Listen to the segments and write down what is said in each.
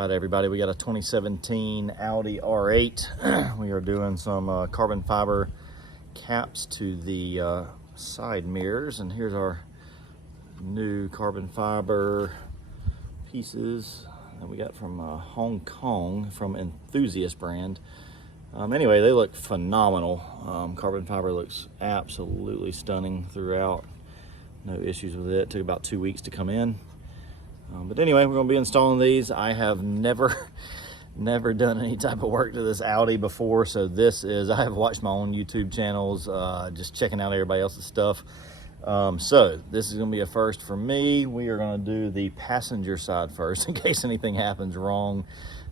right, everybody, we got a 2017 Audi R8. We are doing some carbon fiber caps to the side mirrors, and here's our new carbon fiber pieces that we got from Hong Kong from Enthusiast brand. Anyway, they look phenomenal. Carbon fiber looks absolutely stunning throughout. No issues with it. It took about 2 weeks to come in. But anyway, we're going to be installing these. I have never done any type of work to this Audi before, so I have watched my own YouTube channels, just checking out everybody else's stuff. So this is going to be a first for me. We are going to do the passenger side first in case anything happens wrong.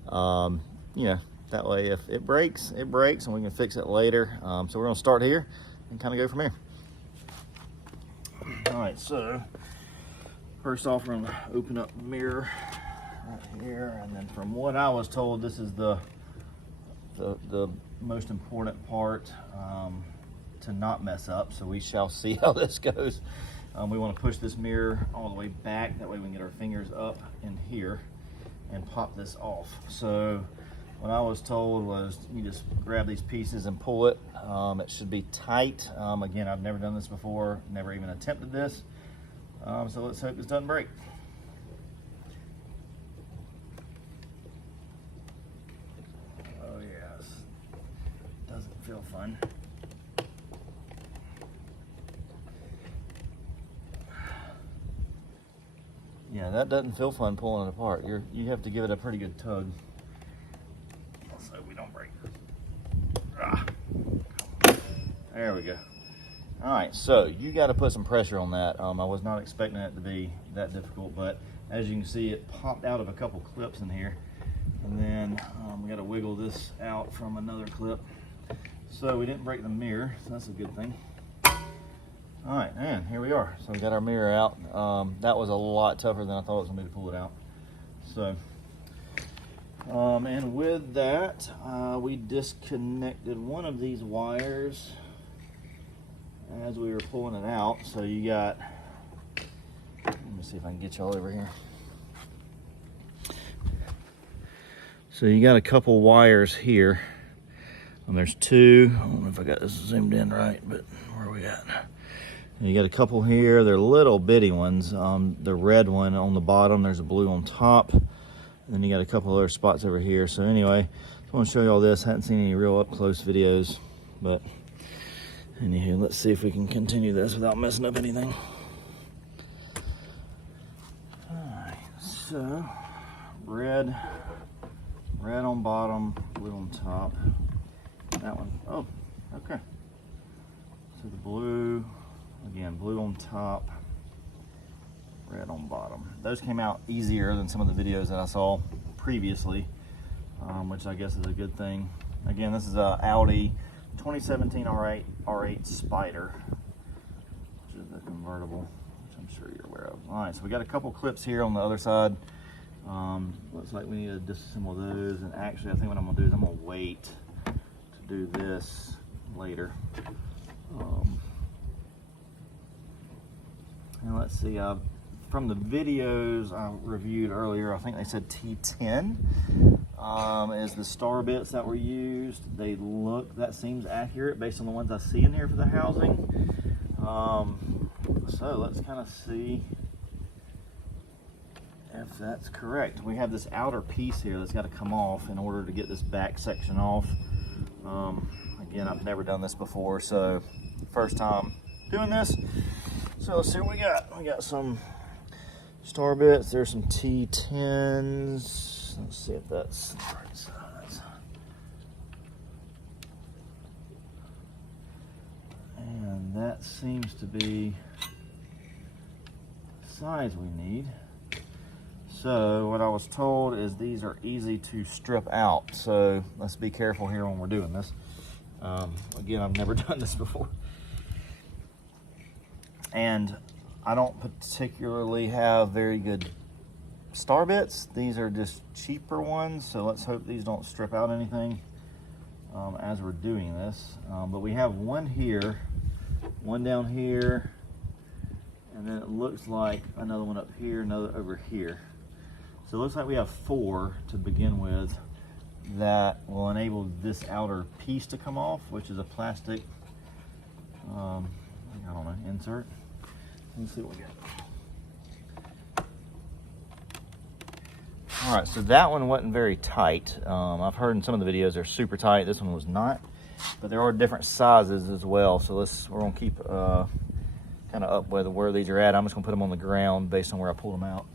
That way if it breaks, it breaks, and we can fix it later. So we're going to start here and kind of go from here. All right, so first off, we're going to open up the mirror right here, and then from what I was told, this is the most important part to not mess up. So we shall see how this goes. We want to push this mirror all the way back. That way we can get our fingers up in here and pop this off. So what I was told was you just grab these pieces and pull it. It should be tight. Again, I've never done this before, never even attempted this. So let's hope this doesn't break. Oh yes, doesn't feel fun. Yeah, that doesn't feel fun pulling it apart. You have to give it a pretty good tug so we don't break. There we go. All right, so you got to put some pressure on that. I was not expecting it to be that difficult, but as you can see, it popped out of a couple clips in here, and then we got to wiggle this out from another clip. So we didn't break the mirror, so that's a good thing. All right, and here we are. So we got our mirror out. That was a lot tougher than I thought it was gonna be to pull it out. So, and with that, we disconnected one of these wires as we were pulling it out. So you got, let me see if I can get y'all over here. So you got a couple wires here, and there's two. I don't know if I got this zoomed in right, but where are we at? You got a couple here. They're little bitty ones. The red one on the bottom, there's a blue on top, and then you got a couple other spots over here. So anyway, I want to show you all this. Hadn't seen any real up close videos, but anywho, let's see if we can continue this without messing up anything. Alright, so red on bottom, blue on top. That one, oh, okay. So the blue, again, blue on top, red on bottom. Those came out easier than some of the videos that I saw previously, which I guess is a good thing. Again, this is a Audi 2017 R8 Spyder, which is the convertible, which I'm sure you're aware of. All right, so we got a couple clips here on the other side. Looks like we need to disassemble those, and actually I think what I'm gonna do is I'm gonna wait to do this later. And let's see, from the videos I reviewed earlier, I think they said T10 is the star bits that were used. That seems accurate based on the ones I see in here for the housing. So let's kind of see if that's correct. We have this outer piece here that's got to come off in order to get this back section off. Again, I've never done this before, so first time doing this. So let's see what we got. We got some star bits. There's some T10s. Let's see if that's the right size. And that seems to be the size we need. So what I was told is these are easy to strip out. So let's be careful here when we're doing this. Again, I've never done this before. And I don't particularly have very good star bits. These are just cheaper ones, so let's hope these don't strip out anything as we're doing this. But we have one here, one down here, and then it looks like another one up here, another over here. So it looks like we have 4 to begin with that will enable this outer piece to come off, which is a plastic, I don't know, insert. Let's see what we got. All right, so that one wasn't very tight. I've heard in some of the videos they're super tight. This one was not, but there are different sizes as well. So we're gonna keep kind of up with where these are at. I'm just gonna put them on the ground based on where I pulled them out.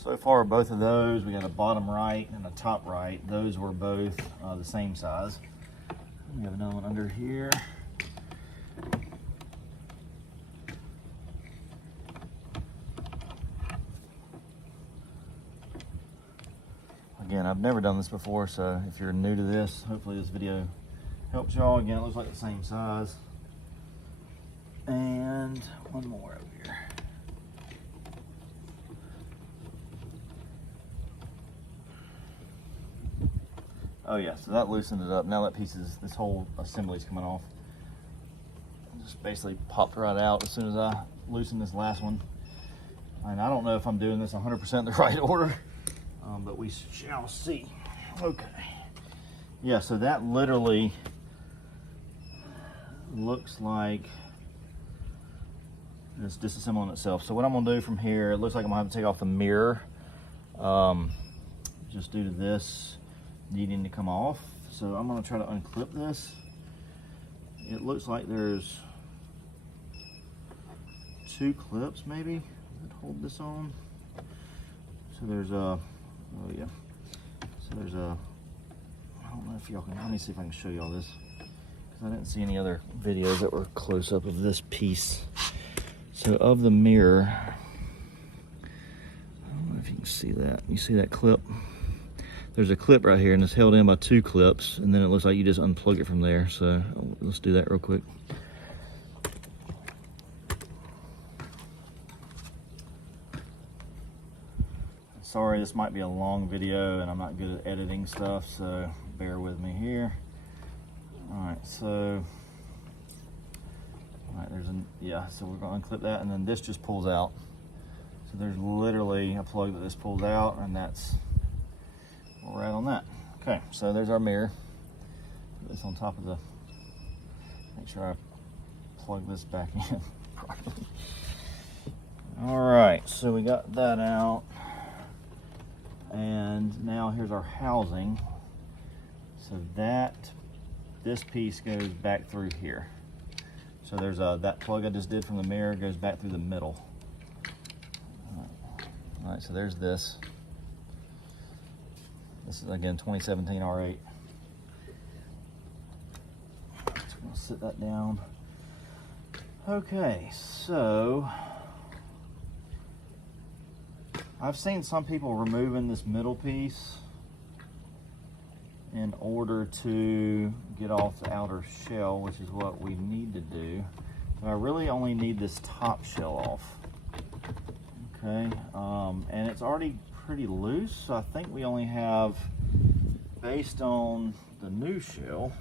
So far, both of those, we got a bottom right and a top right. Those were both the same size. We have another one under here. Again, I've never done this before, so if you're new to this, hopefully this video helps y'all. Again, it looks like the same size. And one more over here. Oh yeah, so that loosened it up. Now that this whole assembly's coming off. Just basically popped right out as soon as I loosened this last one. And I don't know if I'm doing this 100% the right order, but we shall see. Okay. Yeah, so that literally looks like it's disassembling itself. So what I'm gonna do from here, it looks like I'm gonna have to take off the mirror, just due to this needing to come off. So I'm going to try to unclip this. It looks like there's 2 clips maybe that hold this on. So there's a, oh yeah, so there's a, I don't know if y'all can, let me see if I can show y'all this, because I didn't see any other videos that were close up of this piece. So of the mirror, I don't know if you can see that. You see that clip? There's a clip right here, and it's held in by 2 clips, and then it looks like you just unplug it from there. So let's do that real quick. Sorry, this might be a long video, and I'm not good at editing stuff, so bear with me here. All right, so so we're going to unclip that, and then this just pulls out. So there's literally a plug that this pulls out, and that's where we're at on that. Okay, so there's our mirror. Put this on top of the, make sure I plug this back in properly. All right, so we got that out. And now here's our housing. So this piece goes back through here. So there's that plug I just did from the mirror goes back through the middle. All right, so there's this. This is again 2017 R8. So we're gonna sit that down. Okay, so I've seen some people removing this middle piece in order to get off the outer shell, which is what we need to do. But I really only need this top shell off. Okay, and it's already pretty loose, so I think we only have, based on the new shell,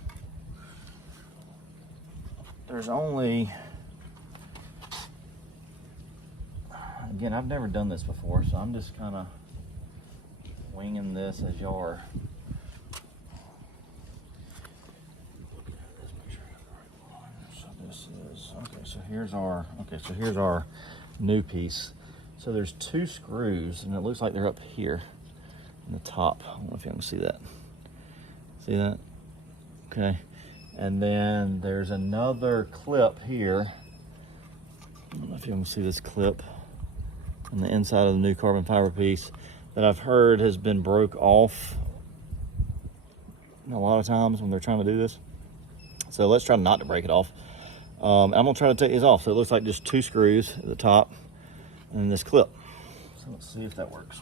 there's only, again, I've never done this before, so I'm just kind of winging this as y'all are. So this is, okay, so here's our new piece. So there's 2 screws, and it looks like they're up here in the top. I don't know if you can see that. See that? Okay. And then there's another clip here. I don't know if you can see this clip on the inside of the new carbon fiber piece that I've heard has been broke off a lot of times when they're trying to do this. So let's try not to break it off. I'm gonna try to take these off. So it looks like just 2 screws at the top and this clip. So let's see if that works.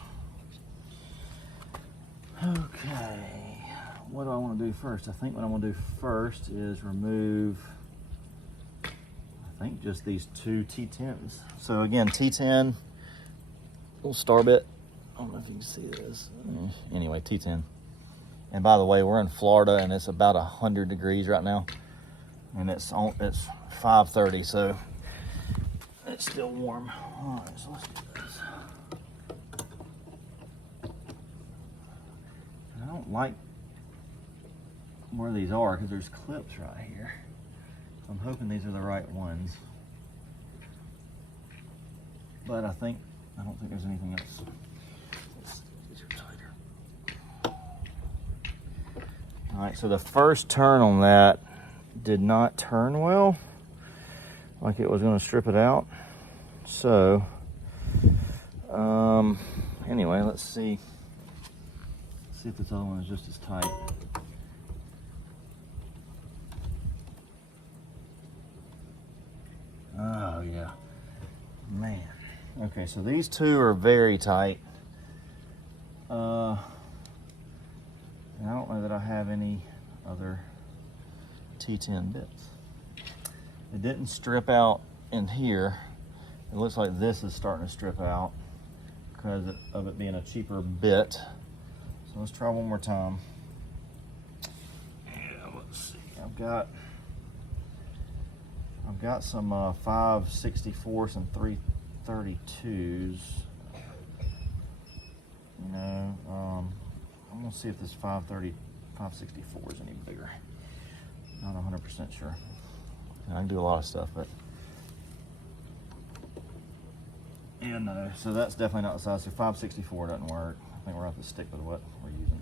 Okay, what do I want to do first? I think what I want to do first is remove, I think, just these two T10s. So again, T10, little star bit. I don't know if you can see this. Anyway, T10. And by the way, we're in Florida and it's about 100 degrees right now. And it's 5:30, so it's still warm. All right, so let's do this. And I don't like where these are because there's clips right here. So I'm hoping these are the right ones. But I don't think there's anything else. These are tighter. All right, so the first turn on that did not turn well, like it was going to strip it out. So anyway, let's see if this other one is just as tight. Oh yeah, man. Okay, so these two are very tight. And I don't know that I have any other T10 bits. It didn't strip out in here. It looks like this is starting to strip out because of it being a cheaper bit. So let's try one more time. Yeah, let's see. I've got some 5/64s and 3/32s. You know, I'm gonna see if this 5/64 is any bigger. Not 100% sure. I can do a lot of stuff, but yeah, no. So that's definitely not the size. So 5/64 doesn't work. I think we're gonna have to stick with what we're using.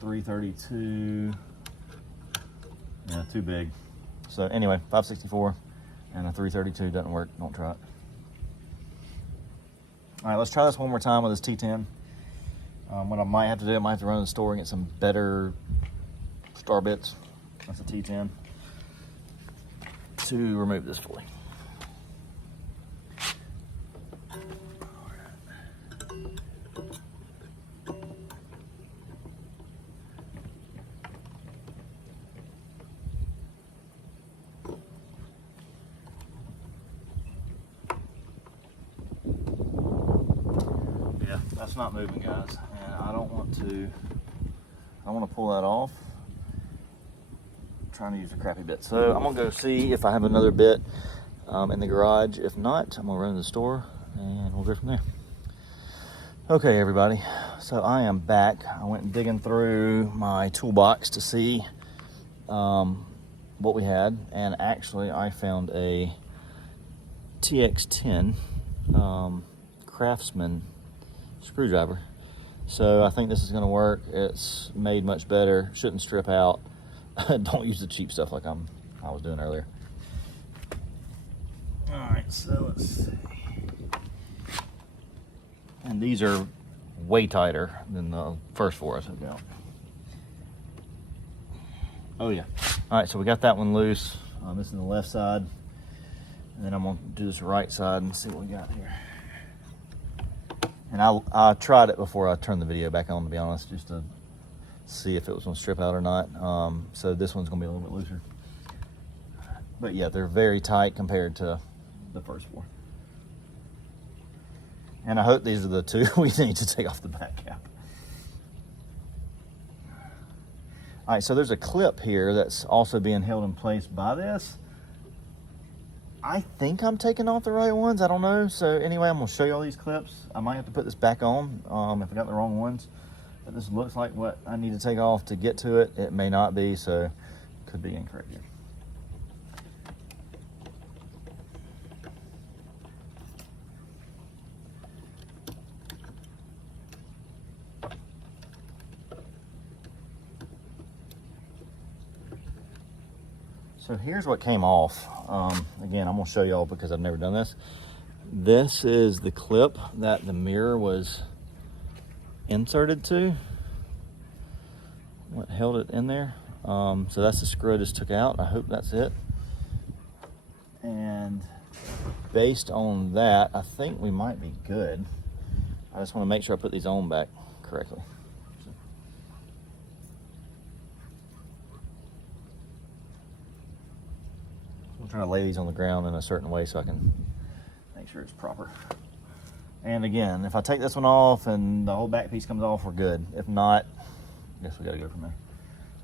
3/32. Yeah, too big. So anyway, 5/64 and a 3/32 doesn't work. Don't try it. All right, let's try this one more time with this T10. What I might have to do, I might have to run to the store and get some better star bits. That's a T10 to remove this fully. Yeah, that's not moving, guys, and I don't want to pull that off. Trying to use a crappy bit. So I'm gonna go see if I have another bit in the garage. If not, I'm gonna run to the store and we'll go from there. Okay, everybody, so I am back. I went digging through my toolbox to see what we had, and actually I found a TX10 Craftsman screwdriver. So I think this is gonna work. It's made much better, shouldn't strip out. Don't use the cheap stuff like I was doing earlier. All right, so let's see. And these are way tighter than the first four I took out. Oh yeah. All right, so we got that one loose. This is the left side. And then I'm gonna do this right side and see what we got here. And I tried it before I turned the video back on, to be honest, just to see if it was gonna strip out or not. So this one's gonna be a little bit looser. But yeah, they're very tight compared to the first four. And I hope these are the two we need to take off the back cap. All right, so there's a clip here that's also being held in place by this. I think I'm taking off the right ones, I don't know. So anyway, I'm gonna show you all these clips. I might have to put this back on if I got the wrong ones. But this looks like what I need to take off to get to it. It may not be, so it could be incorrect here. So here's what came off. Again, I'm gonna show y'all because I've never done this. This is the clip that the mirror was inserted to. What held it in there. So that's the screw I just took out. I hope that's it. And based on that, I think we might be good. I just want to make sure I put these on back correctly. I'm trying to lay these on the ground in a certain way so I can make sure it's proper. And again, if I take this one off and the whole back piece comes off, we're good. If not, I guess we gotta go from there.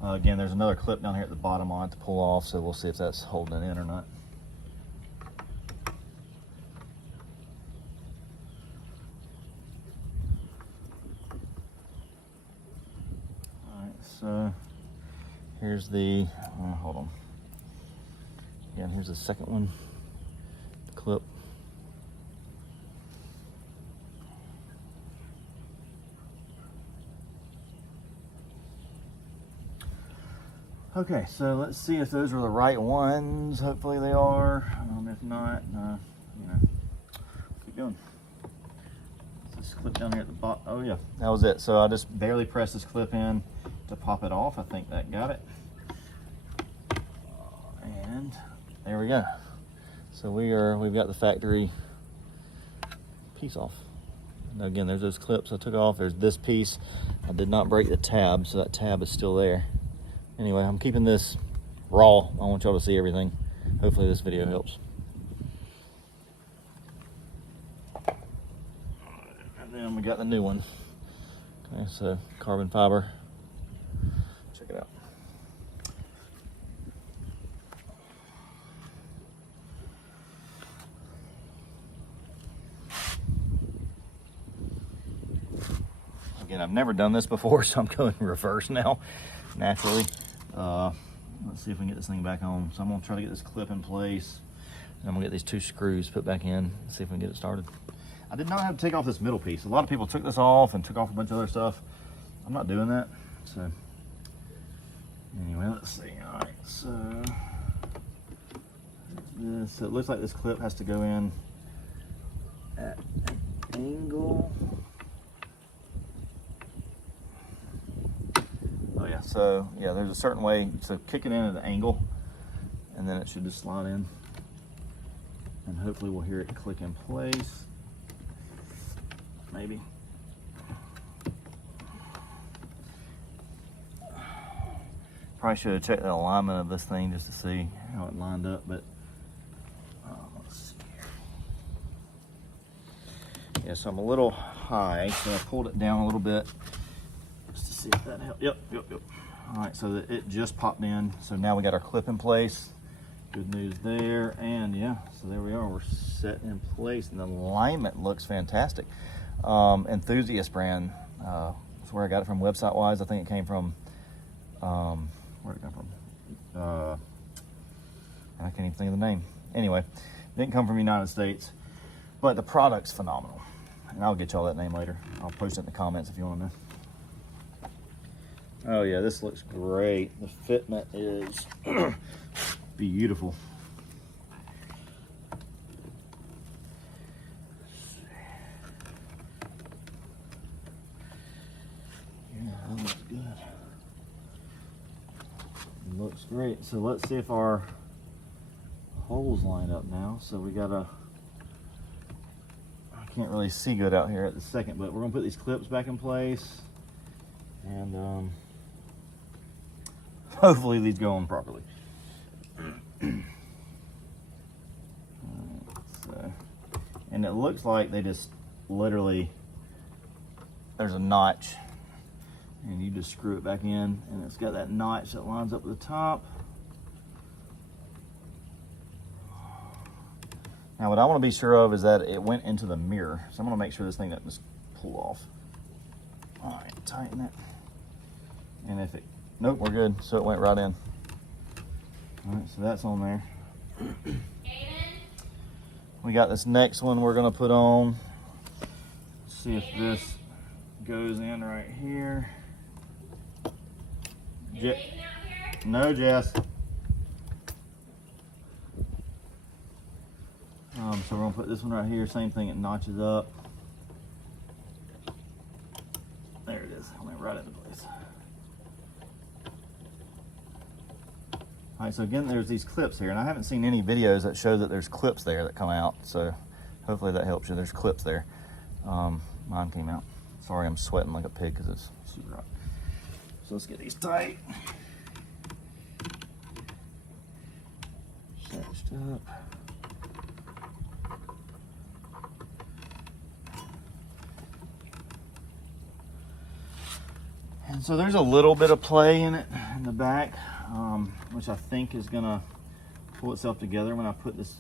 Again, there's another clip down here at the bottom on it to pull off, so we'll see if that's holding it in or not. So here's the, hold on. Again, here's the second one, the clip. Okay, so let's see if those are the right ones. Hopefully they are. If not, you know, keep going. This clip down here at the bottom. Oh yeah, that was it. So I just barely pressed this clip in to pop it off. I think that got it. And there we go. So we've got the factory piece off. And again, there's those clips I took off. There's this piece. I did not break the tab, so that tab is still there. Anyway, I'm keeping this raw. I want y'all to see everything. Hopefully this video helps. And then we got the new one. Okay, so carbon fiber. Check it out. Again, I've never done this before, so I'm going reverse now, naturally. Let's see if we can get this thing back on. So I'm gonna try to get this clip in place. And I'm gonna get these two screws put back in and see if we can get it started. I did not have to take off this middle piece. A lot of people took this off and took off a bunch of other stuff. I'm not doing that. So anyway, let's see. All right, so this, so it looks like this clip has to go in at an angle. Oh yeah, so yeah, there's a certain way. So kick it in at an angle, and then it should just slide in. And hopefully we'll hear it click in place. Maybe. Probably should have checked the alignment of this thing just to see how it lined up, but let's see here. Yeah, so I'm a little high, so I pulled it down a little bit just to see if that helped. Yep. All right, so it just popped in. So now we got our clip in place. Good news there. And yeah, so there we are. We're set in place, and the alignment looks fantastic. Enthusiast brand. That's where I got it from website-wise. I think it came from, where did it come from? I can't even think of the name. Anyway, it didn't come from the United States, but the product's phenomenal. And I'll get y'all that name later. I'll post it in the comments if you want to know. Oh yeah, this looks great. The fitment is beautiful. Yeah, that looks good. It looks great. So let's see if our holes line up now. So we gotta, I can't really see good out here at the second, but we're gonna put these clips back in place, and hopefully these go on properly. So, and it looks like they just literally, there's a notch, and you just screw it back in, and it's got that notch that lines up with the top. Now what I want to be sure of is that it went into the mirror, so I'm going to make sure this thing doesn't just pull off. All right, tighten it, and if it, nope, we're good. So it went right in. All right, so that's on there. We got this next one we're gonna put on. Let's see if this goes in right here. No, Jess. So we're gonna put this one right here. Same thing, it notches up. There it is. I went right into place. All right, so again, there's these clips here, and I haven't seen any videos that show that there's clips there that come out, so hopefully that helps you. There's clips there. Mine came out. Sorry, I'm sweating like a pig because it's super hot. So let's get these tight. Cinched up. And so there's a little bit of play in it in the back, which I think is gonna pull itself together when I put this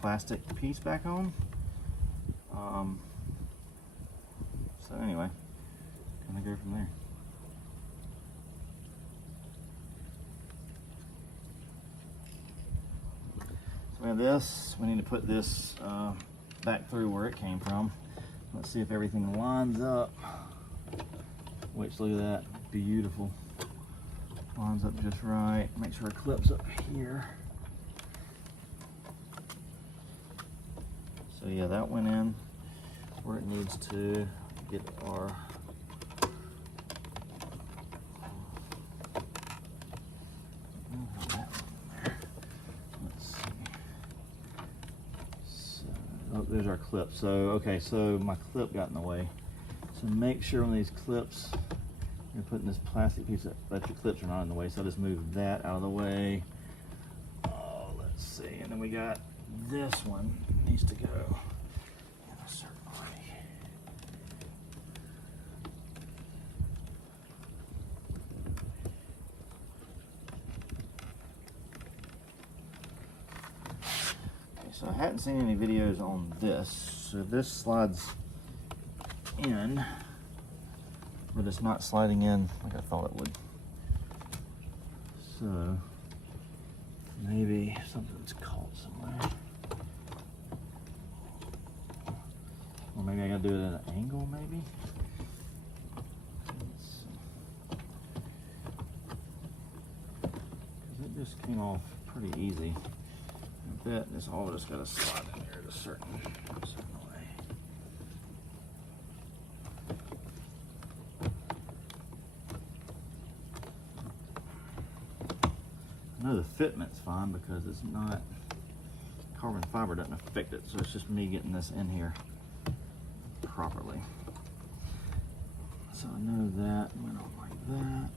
plastic piece back on. So anyway, gonna go from there. So we have this. We need to put this back through where it came from. Let's see if everything lines up. Which, look at that, beautiful. Lines up just right. Make sure it clips up here. So yeah, that went in where it needs to. Get our let's see. So, oh, there's our clip. So okay, so my clip got in the way. So make sure when these clips, you're putting this plastic piece that your clips are not in the way. So I just move that out of the way. Oh, let's see. And then we got this one needs to go in a certain way. Okay, so I hadn't seen any videos on this. So this slides in, but it's not sliding in like I thought it would. So maybe something's caught somewhere. Or maybe I gotta do it at an angle, maybe? Let's see. 'Cause it just came off pretty easy. I bet it's all just gotta slide in there at a certain way. I know the fitment's fine because it's not, carbon fiber doesn't affect it, so it's just me getting this in here properly. So I know that went on like that.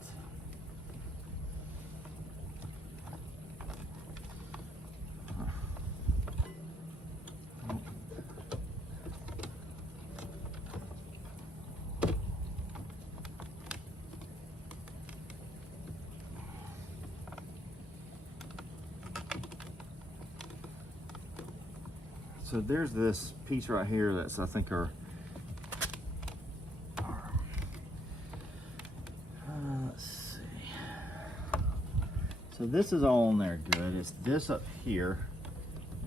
So there's this piece right here that's, I think, let's see. So this is all in there good. It's this up here,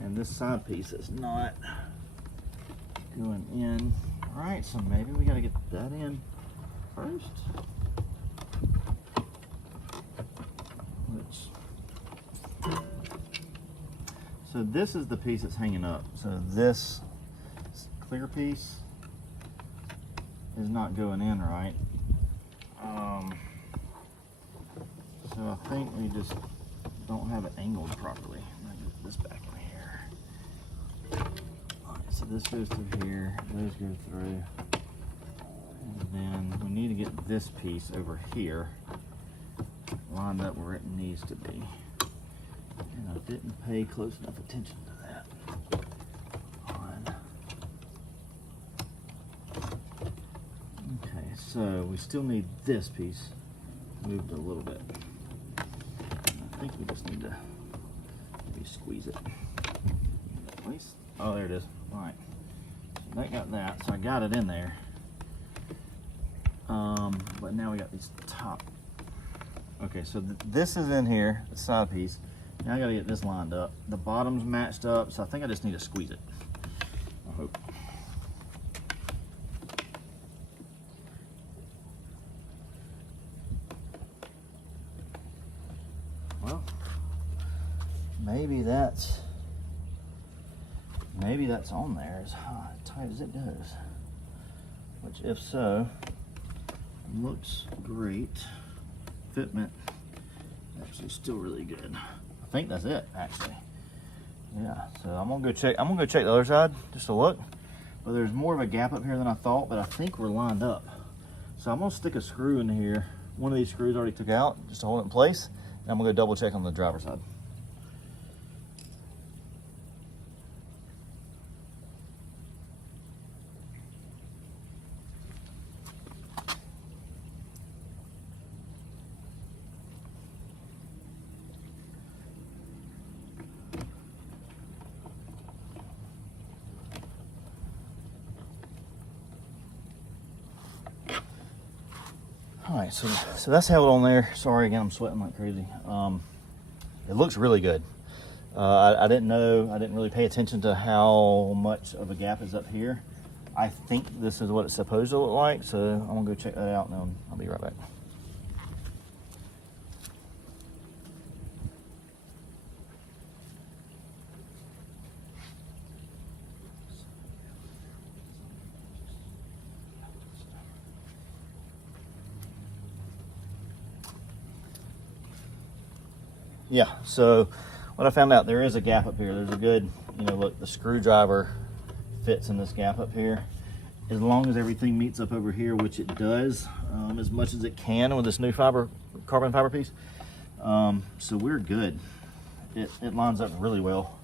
and this side piece is not going in. All right, so maybe we gotta get that in first. So this is the piece that's hanging up. So this clear piece is not going in right. So I think we just don't have it angled properly. I'm gonna get this back in here. All right, so this goes through here, those go through. And then we need to get this piece over here lined up where it needs to be. And I didn't pay close enough attention to that. Okay, so we still need this piece moved a little bit. I think we just need to maybe squeeze it. Place. Oh, there it is. All right. So that got that. So I got it in there. But now we got these top. Okay, so this is in here, the side piece. Now I gotta get this lined up. The bottom's matched up, so I think I just need to squeeze it. I hope. Well, maybe that's on there as tight as it goes. Which, if so, looks great. Fitment Actually, still really good. I think that's it, actually. Yeah, so I'm gonna go check the other side just to look. But there's more of a gap up here than I thought, but I think we're lined up. So I'm gonna stick a screw in here. One of these screws already took out just to hold it in place. And I'm gonna go double check on the driver's side. All right, so that's held on there. Sorry again, I'm sweating like crazy. It looks really good. I didn't really pay attention to how much of a gap is up here. I think this is what it's supposed to look like, so I'm gonna go check that out and then I'll be right back. Yeah, so what I found out, there is a gap up here. There's a good, look, the screwdriver fits in this gap up here. As long as everything meets up over here, which it does, as much as it can with this new carbon fiber piece. So we're good. It lines up really well.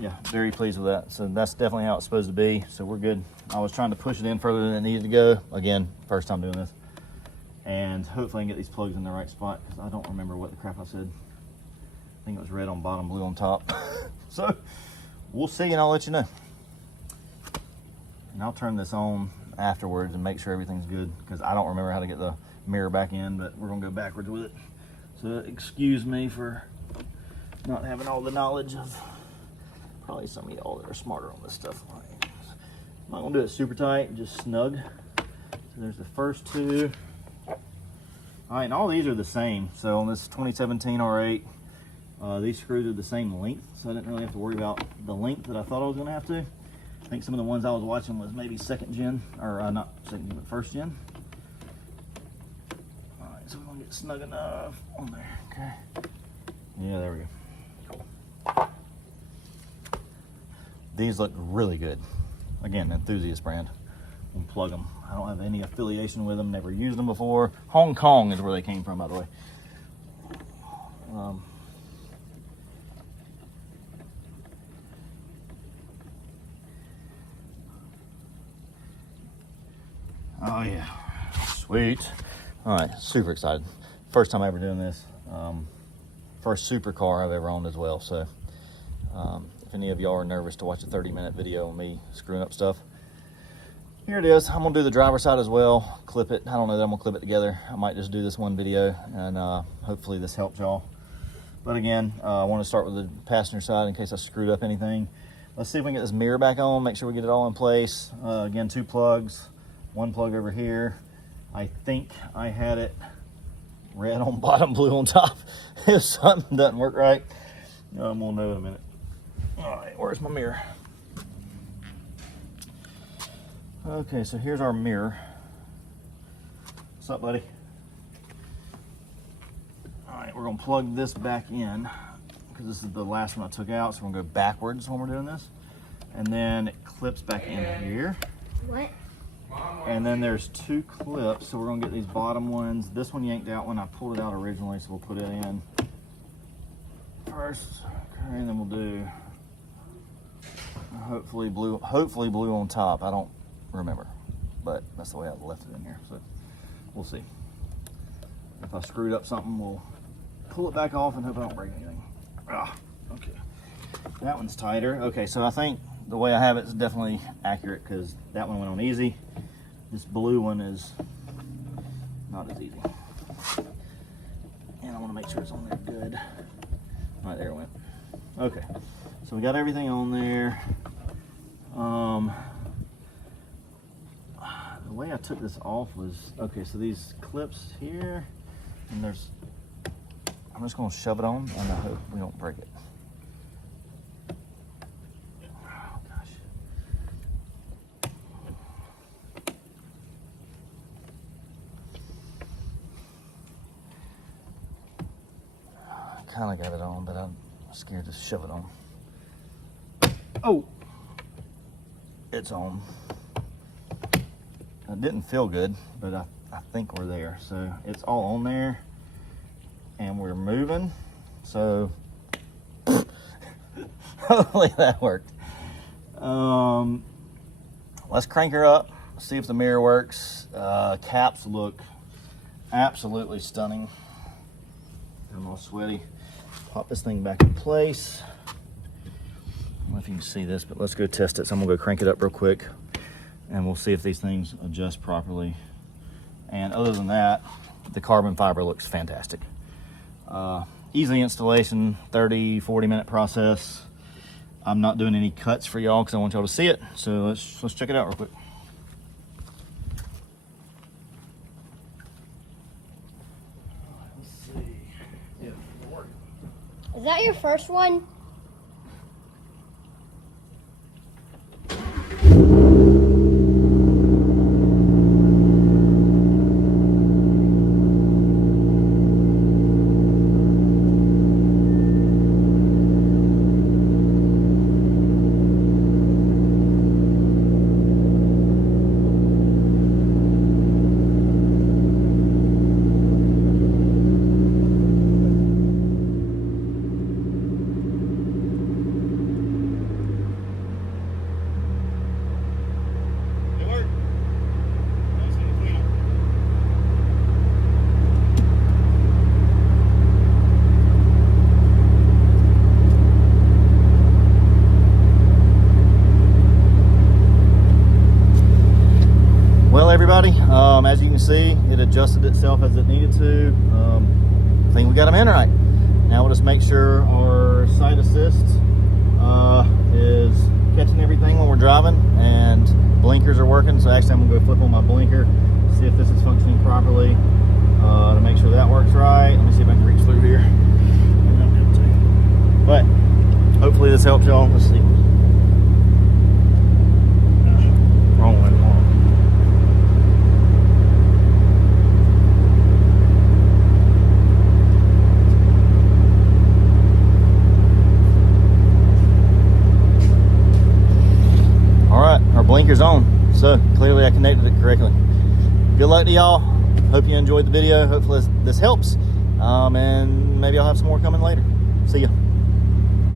Yeah, very pleased with that. So that's definitely how it's supposed to be. So we're good. I was trying to push it in further than it needed to go. Again, first time doing this. And hopefully I can get these plugs in the right spot, because I don't remember what the crap I said. I think it was red on bottom, blue on top. So we'll see, and I'll let you know. And I'll turn this on afterwards and make sure everything's good, because I don't remember how to get the mirror back in, but we're gonna go backwards with it. So excuse me for not having all the knowledge of probably some of y'all that are smarter on this stuff. I'm not gonna do it super tight, just snug. So there's the first two. All right, and all these are the same. So on this 2017 R8, these screws are the same length, so I didn't really have to worry about the length that I thought I was gonna have to. I think some of the ones I was watching was maybe second gen, or not second gen, but first gen. All right, so we're gonna get snug enough on there, okay. Yeah, there we go, cool. These look really good. Again, enthusiast brand. Plug them. I don't have any affiliation with them, never used them before. Hong Kong is where they came from, by the way. Oh yeah, sweet. All right, super excited. First time ever doing this. First supercar I've ever owned as well. So if any of y'all are nervous to watch a 30-minute video of me screwing up stuff, here it is. I'm gonna do the driver's side as well, clip it. I don't know that I'm gonna clip it together. I might just do this one video, and hopefully this helps y'all. But again, I want to start with the passenger side in case I screwed up anything. Let's see if we can get this mirror back on, make sure we get it all in place. Again, 2 plugs, 1 plug over here. I think I had it red on bottom, blue on top. If something doesn't work right, I'm gonna know in a minute. All right, where's my mirror? Okay, so here's our mirror. What's up, buddy? All right, we're gonna plug this back in, because this is the last one I took out, so we're gonna go backwards when we're doing this. And then it clips back in here. What? And then there's 2 clips, so we're gonna get these bottom ones. This one yanked out when I pulled it out originally, so we'll put it in first. Okay, and then we'll do hopefully blue on top. I don't remember, but that's the way I left it in here, so we'll see. If I screwed up something, we'll pull it back off and hope I don't break anything. Okay, that one's tighter. Okay, so I think the way I have it is definitely accurate, because that one went on easy. This blue one is not as easy, and I want to make sure it's on there good. All right, there it went. Okay, so we got everything on there. The way I took this off was, okay, so these clips here, and I'm just gonna shove it on, and I hope we don't break it. Oh gosh. kind of got it on, but I'm scared to shove it on. Oh, it's on. It didn't feel good, but I think we're there. So it's all on there, and we're moving. So hopefully that worked. Let's crank her up, see if the mirror works. Caps look absolutely stunning. I'm all sweaty. Pop this thing back in place. I don't know if you can see this, but let's go test it. So I'm gonna go crank it up real quick, and we'll see if these things adjust properly. And other than that, the carbon fiber looks fantastic. Easy installation, 30-40 minute process. I'm not doing any cuts for y'all because I want y'all to see it. So let's check it out real quick. Let's see. Yeah, it'll work. Is that your first one? Everybody, as you can see, it adjusted itself as it needed to. I think we got them in right. Now we'll just make sure our side assist is catching everything when we're driving, and blinkers are working. So actually I'm gonna go flip on my blinker, see if this is functioning properly, to make sure that works right. Let me see if I can reach through here. But hopefully this helps y'all. Let's see. Wrong one. Blinkers on, so clearly I connected it correctly. Good luck to y'all. Hope you enjoyed the video. Hopefully this helps, and maybe I'll have some more coming later. See ya.